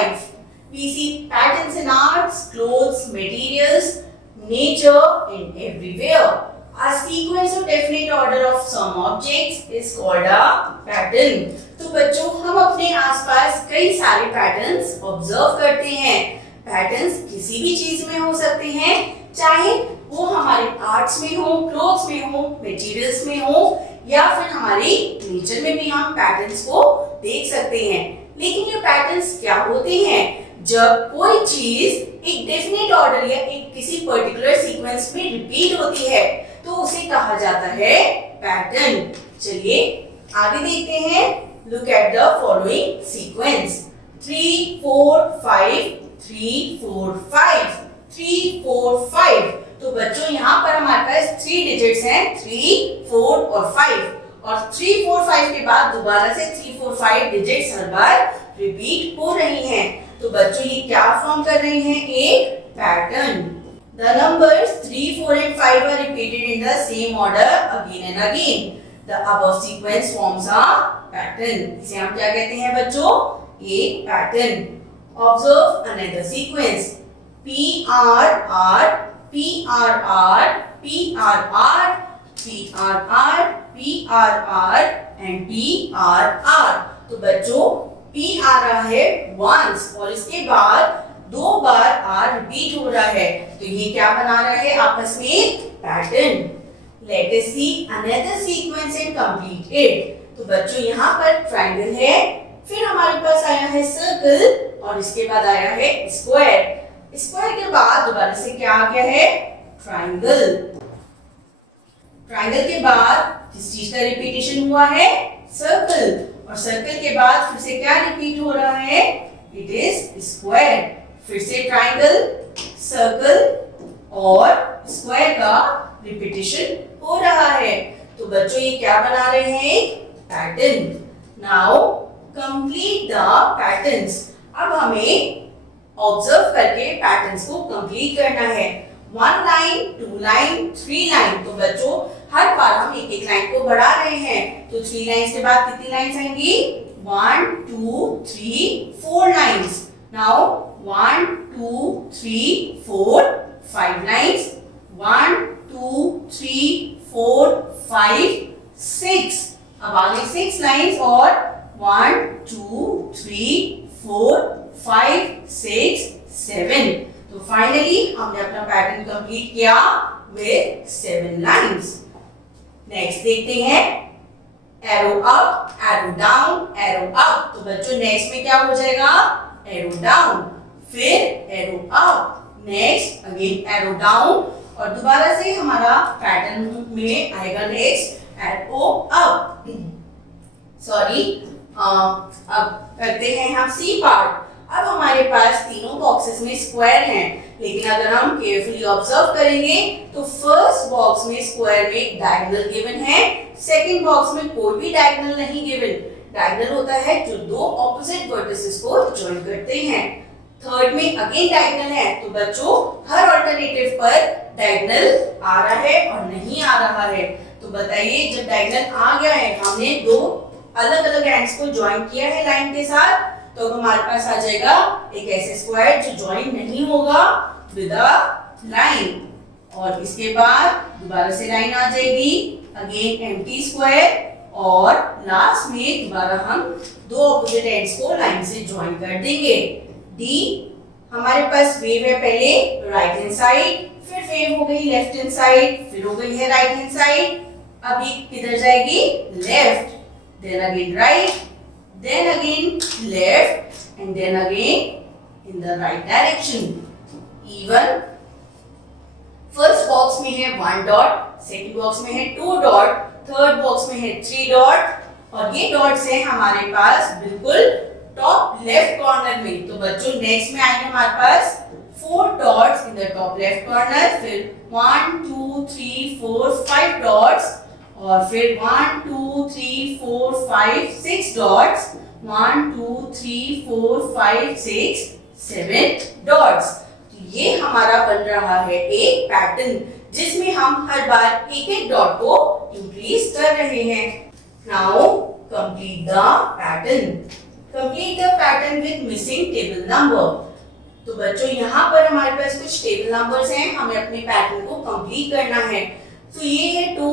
life. We see patterns in arts, clothes, materials, nature, and everywhere. A sequence of definite order of some objects is called a pattern. तो बच्चों हम अपने आसपास कई सारे patterns observe करते हैं। पैटर्न्स किसी भी चीज में हो सकते हैं, चाहे वो हमारे आर्ट्स में हो, क्लोथ्स में हो, मटेरियल्स में हो, या फिर हमारी नेचर में भी हम पैटर्न्स को देख सकते हैं। लेकिन ये पैटर्न्स क्या होते हैं? जब कोई चीज एक डेफिनेट ऑर्डर या एक किसी पर्टिकुलर सीक्वेंस में रिपीट होती है तो उसे कहा जाता है पैटर्न। चलिए आगे देखते हैं। Look at the following sequence 3 4 5 3 4 5 3 4 5। तो बच्चों यहाँ पर हमारे पास 3 डिजिट्स हैं, 3 4 और 5, और 3 4 5 के बाद दोबारा से 3 4 5 डिजिट्स हर बार रिपीट हो रही हैं। तो बच्चों ये क्या फॉर्म कर रहे हैं? एक pattern. The numbers 3 4 and 5 are repeated in the same order again and again. The above sequence forms a pattern. इसे हम क्या कहते हैं बच्चों? एक pattern. Observe another sequence. P R R P R R P R R P R R P R R and P R R। तो बच्चों P आ रहा है once और इसके बाद 2 बार R रिपीट हो रहा है, तो ये क्या बना रहा है? आपस में pattern. Let us see another sequence and complete it. तो बच्चों यहाँ पर ट्रायंगल है, फिर हमारे पास आया है सर्कल और इसके बाद आया है स्क्वायर। स्क्वायर के बाद दोबारा से क्या आ गया है? ट्रायंगल। ट्रायंगल के बाद किस चीज का रिपीटेशन हुआ है? सर्कल। और सर्कल के बाद फिर से क्या रिपीट हो रहा है? It is square. फिर से ट्रायंगल, सर्कल और स्क्वायर का रिपीटेशन हो रहा है। तो बच्चों ये क्या बना रहे हैं? Pattern. Now complete the patterns. अब हमें ऑब्जर्व करके पैटर्न्स को कंप्लीट करना है। 1 लाइन, 2 लाइन, 3 लाइन। तो बच्चों हर बार हम एक एक लाइन को बढ़ा रहे हैं, तो 3 लाइन्स के बाद कितनी लाइन्स आएंगी? 1 2 3 4 लाइन्स। Now 1 2 3 4 5 lines. 1 2 3 4 5 6। अब आगे 6 लाइन्स और 1 2 3 4 5 6 7। तो फाइनली हमने अपना पैटर्न कंप्लीट किया विद 7 लाइन्स। नेक्स्ट देखते हैं arrow up, arrow down, arrow up. तो बच्चों नेक्स्ट में क्या हो जाएगा? एरो डाउन, फिर arrow up, next again arrow down, और दोबारा से हमारा पैटर्न में आएगा नेक्स्ट एरो अप। सॉरी, अब करते हैं हम सी पार्ट। अब हमारे पास तीनों बॉक्सेस में स्क्वायर हैं, लेकिन अगर हम केयरफुली ऑब्जर्व करेंगे तो फर्स्ट बॉक्स में स्क्वायर में डायगोनल गिवन है, सेकंड बॉक्स में कोई भी डायगोनल नहीं गिवन। डायगोनल होता है जो दो ऑपोजिट वर्टिसेस को जॉइन करते हैं। थर्ड में अगेन डायगोनल है, तो बच्चों हर अल्टरनेटिव पर डायगोनल आ रहा है और नहीं आ रहा है। तो बताइए जब डायगोनल आ गया है, हमने दो अलग अलग एंड्स को जॉइन किया है लाइन के साथ, तो हमारे पास आ जाएगा एक ऐसे स्क्वायर जो जॉइन नहीं होगा विद अ लाइन, और इसके बाद दोबारा से लाइन आ जाएगी अगेन एम्प्टी स्क्वायर, और लास्ट में दोबारा हम दो ऑपोजिट एंड्स को लाइन से जॉइन कर देंगे। डी हमारे पास वेव है पहले राइट हैंड साइड, फिर वेव हो गई लेफ्ट हैंड साइड, फिर हो गई है राइट हैंड साइड, अभी किधर जाएगी? Left, then again right, then again left, and then again in the right direction. Even first box में है 1 dot, second box में है 2 dot, third box में है 3 dot, और ये dots है हमारे पास बिल्कुल टॉप लेफ्ट कॉर्नर में। तो बच्चों नेक्स्ट में आएंगे हमारे पास 4 dots in the top left corner, फिर 1 2 3 4 5 dots, और फिर 1 2 3 4 5 6 डॉट्स, 1 2 3 4 5 6 7 डॉट्स। तो ये हमारा बन रहा है एक पैटर्न जिसमें हम हर बार एक एक डॉट को इंक्रीज कर रहे हैं। Now complete the pattern. Complete the pattern with missing table number. तो बच्चों यहाँ पर हमारे पास कुछ टेबल नंबर्स हैं, हमें अपने पैटर्न को कंप्लीट करना है। तो ये है 2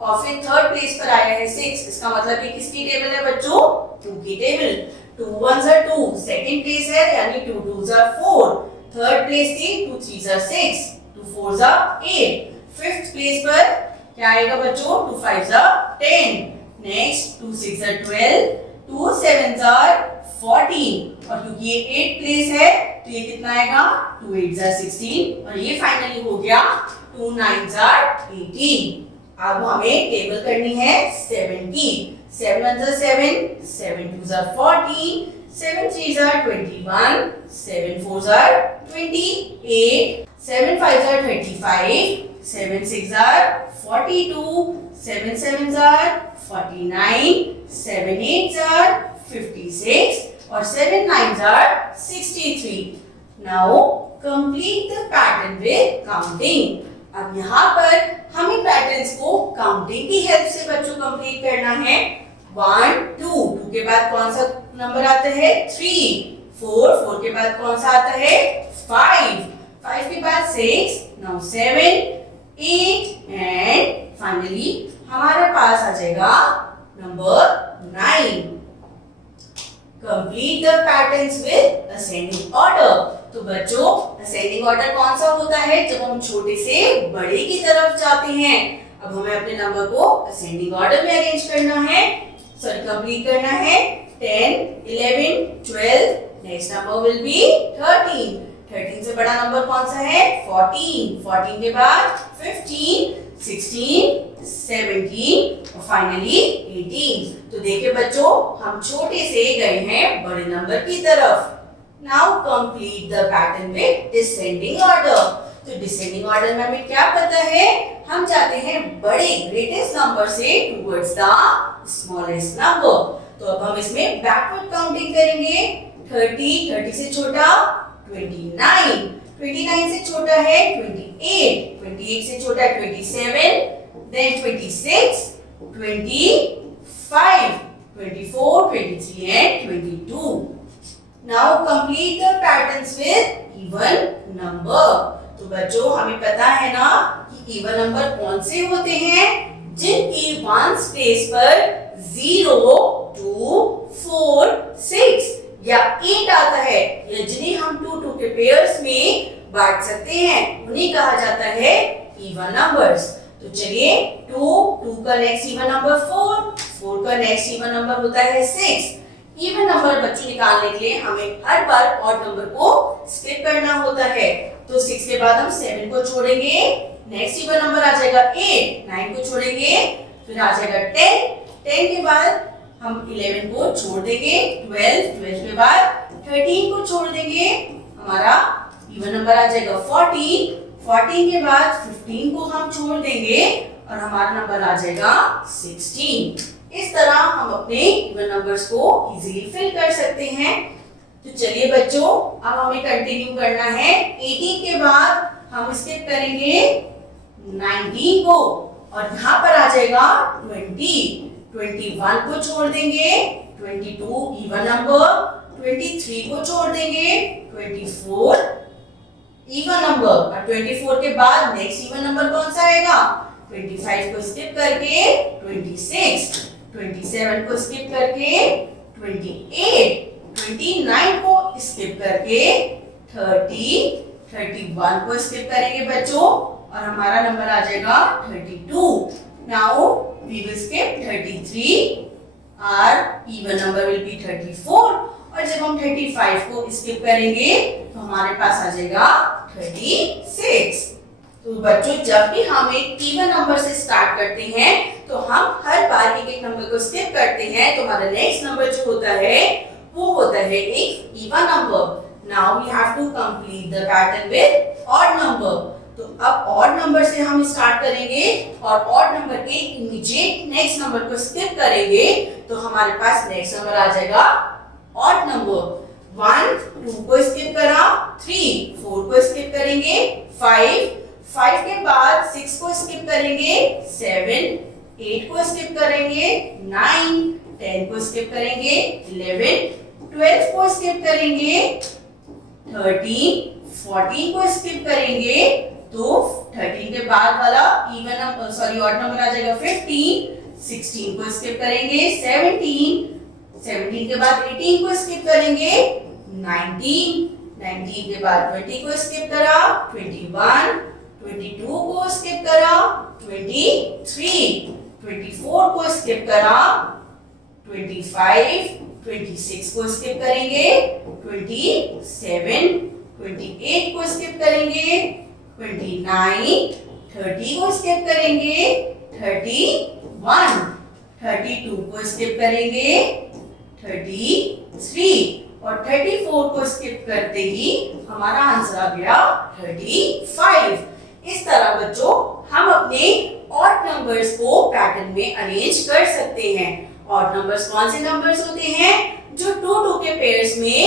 और फिर थर्ड प्लेस पर आया है 6, इसका मतलब ये किसकी टेबल है बच्चों? 2 की table. 2 1s are 2, second place है यानी 2 2s are 4, थर्ड प्लेस थी 2 3s are 6, 2 4s are 8, fifth place पर क्या आएगा बच्चों? 2 5s are 10, next 2 6s are 12, 2 7s are 14 और क्योंकि ये 8 प्लेस है तो ये कितना आएगा? 2 8s are 16 और ये फाइनली हो गया 2 9s are 18। अब हमें टेबल करनी है 7 की। 7 1s are 7, 7 2s are 14, 7 3s are 21, 7 4s are 28, 7 5s are 35, 7 6s are 42, 7 7s are 49, 7 8s are 56 और 7 9s are 63। Now complete the pattern with counting। अब यहाँ पर हमें पैटर्न्स को काउंटिंग की हेल्प से बच्चों कंप्लीट करना है। 1 2 2 के बाद कौन सा नंबर आता है? 3 4 4 के बाद कौन सा आता है? 5 5 के बाद 6, नाउ 7 8 एंड फाइनली हमारे पास आ जाएगा number 9। Complete the patterns with ascending order. तो बच्चों असेंडिंग ऑर्डर कौन सा होता है? जब हम छोटे से बड़े की तरफ जाते हैं। अब हमें अपने नंबर को असेंडिंग ऑर्डर में अरेंज करना है, सॉरी कंप्लीट करना है। 10 11 12, नेक्स्ट नंबर विल बी 13। 13 से बड़ा नंबर कौन सा है? 14 14 के बाद 15 16 17 और फाइनली 18। तो देखिए बच्चों हम छोटे से गए हैं बड़े नंबर की तरफ। Now complete the pattern with descending order। तो डिसेंडिंग ऑर्डर में हमें क्या पता है? हम जाते हैं बड़े ग्रेटेस्ट नंबर से towards the smallest number। तो अब हम इसमें बैकवर्ड काउंटिंग करेंगे। 30 30 से छोटा 29, 29 से छोटा है 28, 28 से छोटा है 27, then 26, 25, 24, 23 and 22। Now complete the patterns with even number। तो बच्चों हमें पता है ना कि इवन नंबर कौन से होते हैं? जिनकी वंस प्लेस पर 0 2 4 6 या 8 आता है या जिन्हें हम 2 2 के पेयर्स में बांट सकते हैं उन्हें कहा जाता है इवन नंबर्स। तो चलिए 2 2 का नेक्स्ट इवन नंबर 4 4 का नेक्स्ट इवन नंबर होता है 6। इवन नंबर बच्चों निकालने के लिए हमें हर बार ऑड नंबर को स्किप करना होता है। तो 6 के बाद हम 7 को छोड़ेंगे, नेक्स्ट इवन नंबर आ जाएगा 8, 9 को छोड़ेंगे, फिर आ जाएगा 10, 10 के बाद हम 11 को छोड़ देंगे, 12, 12 के बाद 13 को छोड़ देंगे, हमारा इवन नंबर आ जाएगा 14, 14 के बाद 15 को हम छोड़ देंगे और हमारा नंबर आ जाएगा 16। इस तरह हम अपने इवन नंबर्स को इजीली फिल कर सकते हैं। तो चलिए बच्चों अब हमें कंटिन्यू करना है। 18 के बाद हम स्किप करेंगे 19 को और यहाँ पर आ जाएगा 20, 21 को छोड़ देंगे, 22 इवन नंबर, 23 को छोड़ देंगे, 24 इवन नंबर और 24 के बाद नेक्स्ट इवन नंबर कौन सा आएगा? 25 को स्किप करके 26, 27 को स्किप करके 28, 29 को स्किप करके 30, 31 को स्किप करेंगे बच्चों और हमारा नंबर आ जाएगा 32। Now we will skip 33, our even number will be 34 और जब हम 35 को स्किप करेंगे तो हमारे पास आ जाएगा 36। तो बच्चों जब भी हम एक इवन नंबर से स्टार्ट करते हैं तो हम हर बार एक एक नंबर को स्किप करते हैं तो हमारा नेक्स्ट नंबर जो होता है वो होता है एक even number. Now we have to complete the pattern with odd number. तो अब ऑड नंबर से हम स्टार्ट करेंगे और ऑड नंबर के इमीडिएट नेक्स्ट नंबर को स्किप करेंगे तो हमारे पास नेक्स्ट नंबर आ जाएगा ऑड नंबर। 1 2 को स्किप करा, 3 4 को स्किप करेंगे, 5 के बाद 6 को स्किप करेंगे, 7 8 को स्किप करेंगे, 9 10 को स्किप करेंगे, 11 12 को स्किप करेंगे 13, 14 को स्किप करेंगे तो 13 के बाद वाला ऑड नंबर आ जाएगा 15, 16 को स्किप करेंगे 17, 17 के बाद 18 को स्किप करेंगे 19, 19 के बाद 20 को स्किप करा 21, 22 को स्किप करा 23, 24 को स्किप करा 25, 26 को स्किप करेंगे 27, 28 को स्किप करेंगे 29, 30 को स्किप करेंगे 31, 32 को स्किप करेंगे 33 और 34 को स्किप करते ही हमारा आंसर आ गया 35। इस तरह बच्चों हम अपने ऑड नंबर्स को पैटर्न में अरेंज कर सकते हैं। ऑड नंबर्स कौन से नंबर्स होते हैं जो 2 के पेयर्स में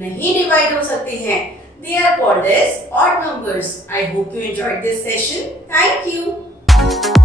नहीं डिवाइड हो सकते हैं। They are called as odd numbers. I hope you enjoyed this session. Thank you.